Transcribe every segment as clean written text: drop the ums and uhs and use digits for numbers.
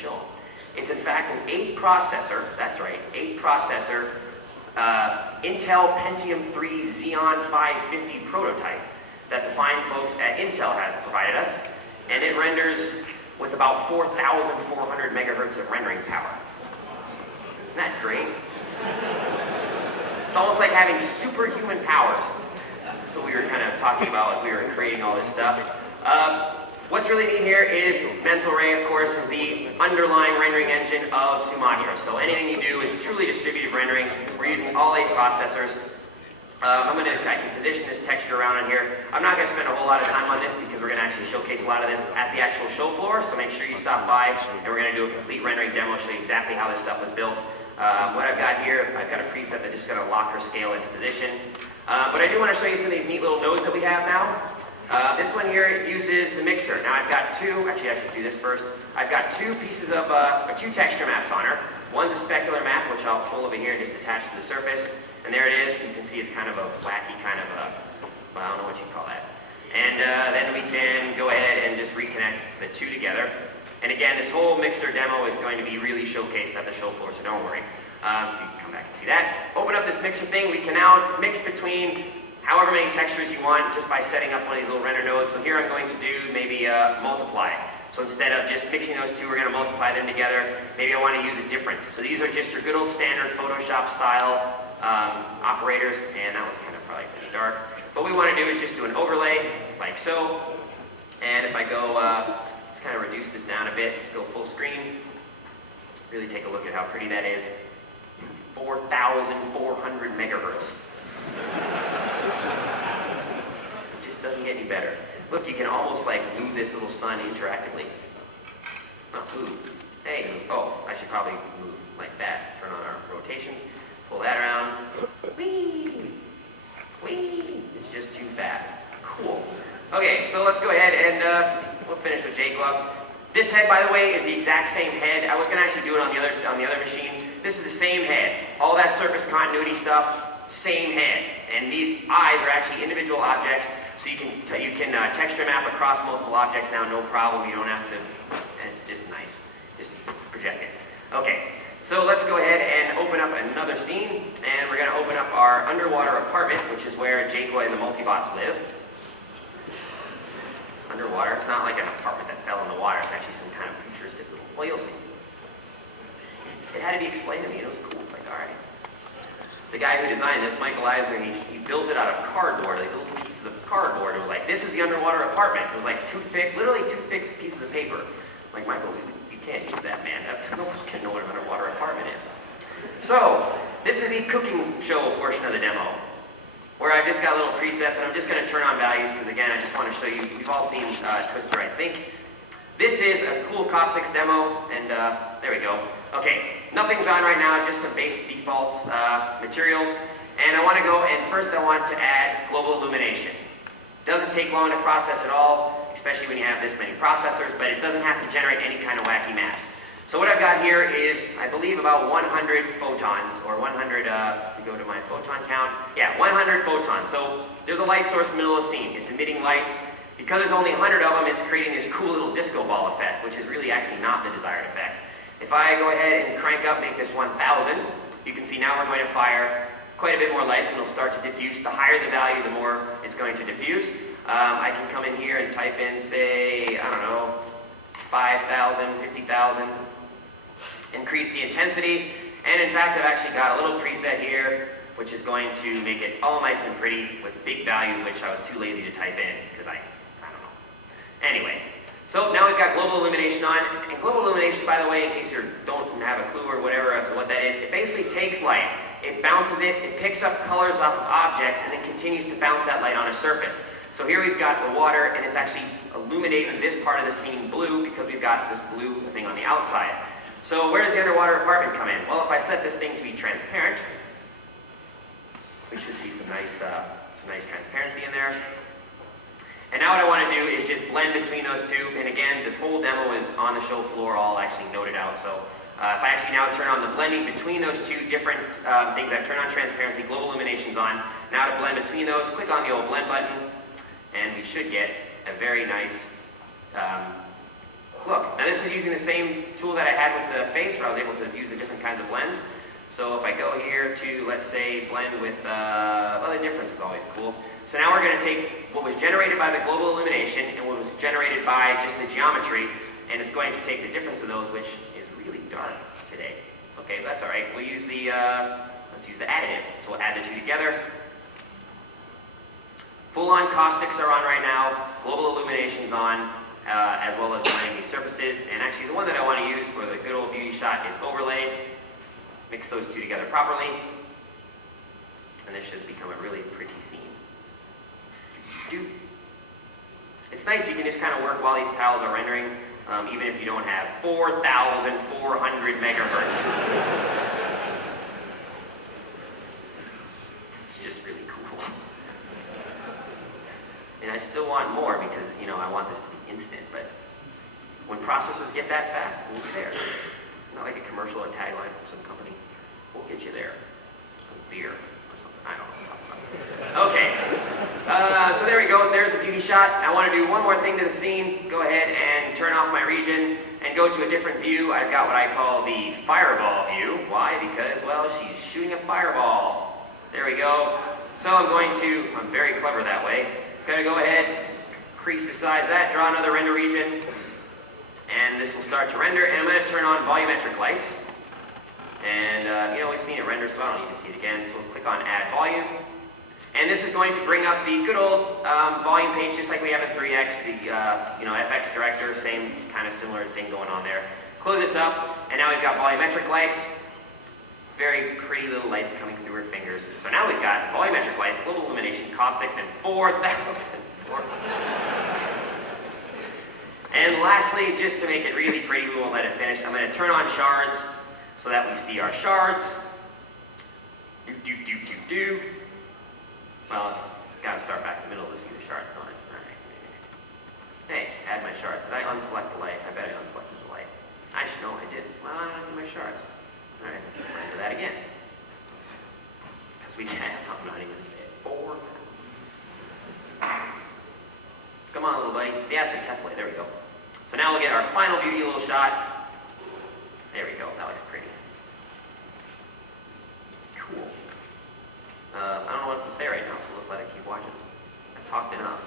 shown. It's in fact an 8-processor, that's right, 8-processor Intel Pentium 3 Xeon 550 prototype that the fine folks at Intel have provided us, and it renders with about 4,400 megahertz of rendering power. Isn't that great? It's almost like having superhuman powers. That's what we were kind of talking about as we were creating all this stuff. What's really neat here is Mental Ray, of course, is the underlying rendering engine of Sumatra. So anything you do is truly distributed rendering. We're using all 8 processors. I can position this texture around in here. I'm not going to spend a whole lot of time on this because we're going to actually showcase a lot of this at the actual show floor. So make sure you stop by, and we're going to do a complete rendering demo, show you exactly how this stuff was built. What I've got here, I've got a preset that just going to lock or scale into position. But I do want to show you some of these neat little nodes that we have now. This one here uses the mixer. Now I've got actually I should do this first. I've got 2 pieces of, 2 texture maps on her. One's a specular map, which I'll pull over here and just attach to the surface. And there it is. You can see it's kind of a wacky kind of well, I don't know what you'd call that. And then we can go ahead and just reconnect the 2 together. And again, this whole mixer demo is going to be really showcased at the show floor, so don't worry. If you can come back and see that. Open up this mixer thing. We can now mix between however many textures you want just by setting up one of these little render nodes. So here I'm going to do maybe multiply. So instead of just mixing those 2, we're going to multiply them together. Maybe I want to use a difference. So these are just your good old standard Photoshop style operators, and that one's kind of probably pretty dark. What we want to do is just do an overlay, like so. And if I go, let's kind of reduce this down a bit. Let's go full screen. Really take a look at how pretty that is. 4,400 megahertz. It just doesn't get any better. Look, you can almost like move this little sun interactively. Not move. Hey, move. Oh, I should probably move like that. Turn on our rotations. Pull that around. Whee! Whee! It's just too fast. Cool. Okay, so let's go ahead and we'll finish with J-Glove. This head, by the way, is the exact same head. I was going to actually do it on the other machine. This is the same head. All that surface continuity stuff, same head. And these eyes are actually individual objects, so you can texture map across multiple objects now, no problem. You don't have to, and it's just nice. Just project it. Okay, so let's go ahead and open up another scene, and we're going to open up our underwater apartment, which is where Jacoa and the multibots live. It's underwater. It's not like an apartment that fell in the water. It's actually some kind of futuristic little, well, you'll see. It had to be explained to me, and it was cool. Like, all right. The guy who designed this, Michael Eisner, he built it out of cardboard, like little pieces of cardboard. It was like, this is the underwater apartment. It was like toothpicks, literally toothpicks, pieces of paper. I'm like, Michael, you can't use that, man. No one's gonna know what an underwater apartment is. So, this is the cooking show portion of the demo, where I've just got little presets, and I'm just gonna turn on values, because again, I just wanna show you, we've all seen Twister, I think. This is a cool caustics demo, and there we go. Okay, nothing's on right now, just some base default materials. And I want to go, and first I want to add global illumination. Doesn't take long to process at all, especially when you have this many processors, but it doesn't have to generate any kind of wacky maps. So what I've got here is, I believe, about 100 photons, or 100, if you go to my photon count, yeah, 100 photons. So there's a light source in the middle of the scene. It's emitting lights. Because there's only 100 of them, it's creating this cool little disco ball effect, which is really actually not the desired effect. If I go ahead and crank up, make this 1,000, you can see now we're going to fire quite a bit more lights, and it'll start to diffuse. The higher the value, the more it's going to diffuse. I can come in here and type in, say, I don't know, 5,000, 50,000, increase the intensity, and in fact, I've actually got a little preset here, which is going to make it all nice and pretty with big values, which I was too lazy to type in, because I don't know. Anyway. So now we've got global illumination on, and global illumination, by the way, in case you don't have a clue or whatever as to what that is, it basically takes light, it bounces it, it picks up colors off of objects, and then continues to bounce that light on a surface. So here we've got the water, and it's actually illuminating this part of the scene blue because we've got this blue thing on the outside. So where does the underwater apartment come in? Well, if I set this thing to be transparent, we should see some nice transparency in there. And now what I want to do is just blend between those two. And again, this whole demo is on the show floor, all actually noted out. So if I actually now turn on the blending between those two different things, I've turned on transparency, global illumination's on. Now to blend between those, click on the old blend button, and we should get a very nice Look, now this is using the same tool that I had with the face, where I was able to use the different kinds of blends. So if I go here to, let's say, blend with, well, the difference is always cool. So now we're going to take what was generated by the global illumination and what was generated by just the geometry, and it's going to take the difference of those, which is really dark today. Okay, that's all right. We'll use the, let's use the additive. So we'll add the two together. Full-on caustics are on right now. Global illumination's on, as well as blending these surfaces. And actually, the one that I want to use for the good old beauty shot is overlay. Mix those two together properly, and this should become a really pretty scene. It's nice, you can just kind of work while these tiles are rendering, even if you don't have 4,400 megahertz. It's just really cool. And I still want more because, you know, I want this to be instant, but when processors get that fast, we'll be there. Not like a commercial or tagline from some company. We'll get you there. A beer or something. I don't know what I'm talking about. Okay. So there we go. There's the beauty shot. I want to do one more thing to the scene. Go ahead and turn off my region and go to a different view. I've got what I call the fireball view. Why? Because, well, she's shooting a fireball. There we go. So I'm very clever that way. Going to go ahead, increase the size of that, draw another render region. And this will start to render, and I'm going to turn on volumetric lights. And, you know, we've seen it render, so I don't need to see it again. So we'll click on Add Volume. And this is going to bring up the good old volume page, just like we have at 3X, the, you know, FX Director, same kind of similar thing going on there. Close this up, and now we've got volumetric lights. Very pretty little lights coming through her fingers. So now we've got volumetric lights, global illumination, caustics, and 4,000. And lastly, just to make it really pretty, we won't let it finish, I'm going to turn on shards so that we see our shards. Well, it's got to start back in the middle to see the shards, don't it? All right. Hey, add my shards. Did I unselect the light? I bet I unselected the light. Actually, no, I didn't. Well, I want to see my shards. All right, render that again. Because we have, I'm not even going to say it. 4. Come on, little buddy. Yeah, some Tesla. There we go. So now we'll get our final beauty little shot. There we go. That looks pretty. Cool. I don't know what else to say right now, so let's let it keep watching. I've talked enough.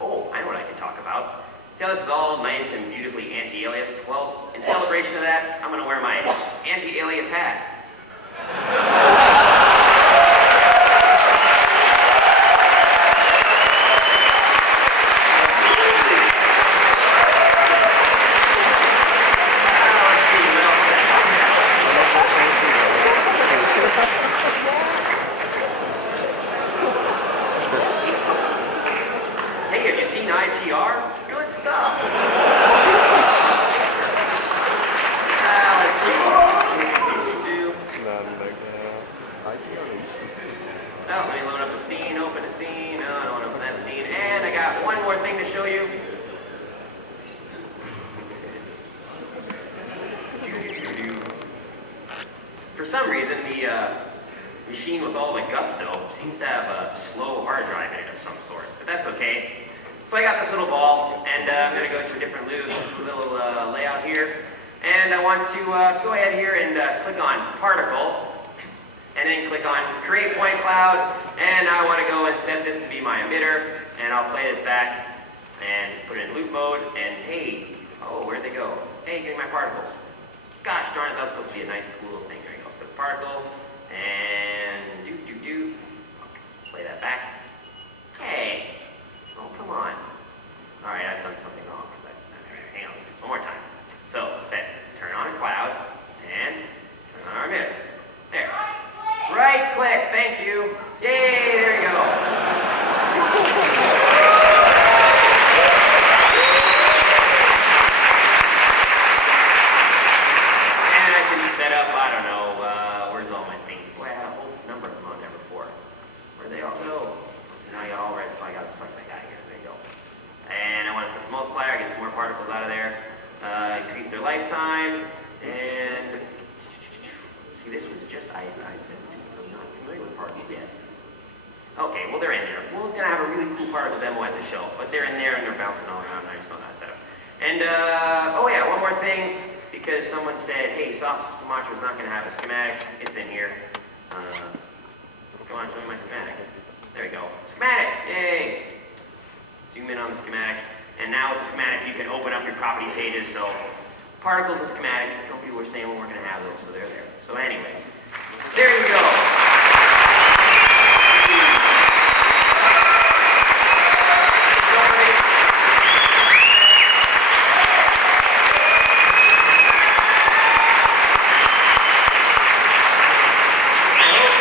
Oh, I know what I can talk about. See how this is all nice and beautifully anti-aliased? Well, in celebration of that, I'm going to wear my anti-alias hat. For some reason, the machine with all the gusto seems to have a slow hard drive in it of some sort, but that's okay. So I got this little ball, and I'm going to go to a different little layout here, and I want to go ahead here and click on Particle, and then click on Create Point Cloud, and I want to go and set this to be my emitter, and I'll play this back and put it in loop mode, and hey, oh, where'd they go? Hey, give me my particles. Gosh darn it, that was supposed to be a nice cool little thing. There you go, set particle, and okay, play that back. Hey, oh, come on. All right, I've done something wrong, because hang on, just one more time. So, let's turn on a cloud, and turn on our emitter. There. Right click, thank you. Yay, there you go. And I can set up, I don't know, where's all my things? Boy, I had a whole number of them on there before. Where'd they all go? So now I got all red, so I got to select that guy here. There you go. And I want to set the multiplier, get some more particles out of there. Increase their lifetime, and see, this was just, I'm not familiar with particles yet. Okay, well they're in there. We're gonna have a really cool particle demo at the show, but they're in there and they're bouncing all around, and I just know that setup. And, oh yeah, one more thing, because someone said, hey, Sumatra's not gonna have a schematic. It's in here. Go on, show me my schematic. There we go. Schematic, yay! Zoom in on the schematic. And now with the schematic, you can open up your property pages. So particles and schematics, I know people are saying, well, we're going to have those, so they're there. So anyway, there you go.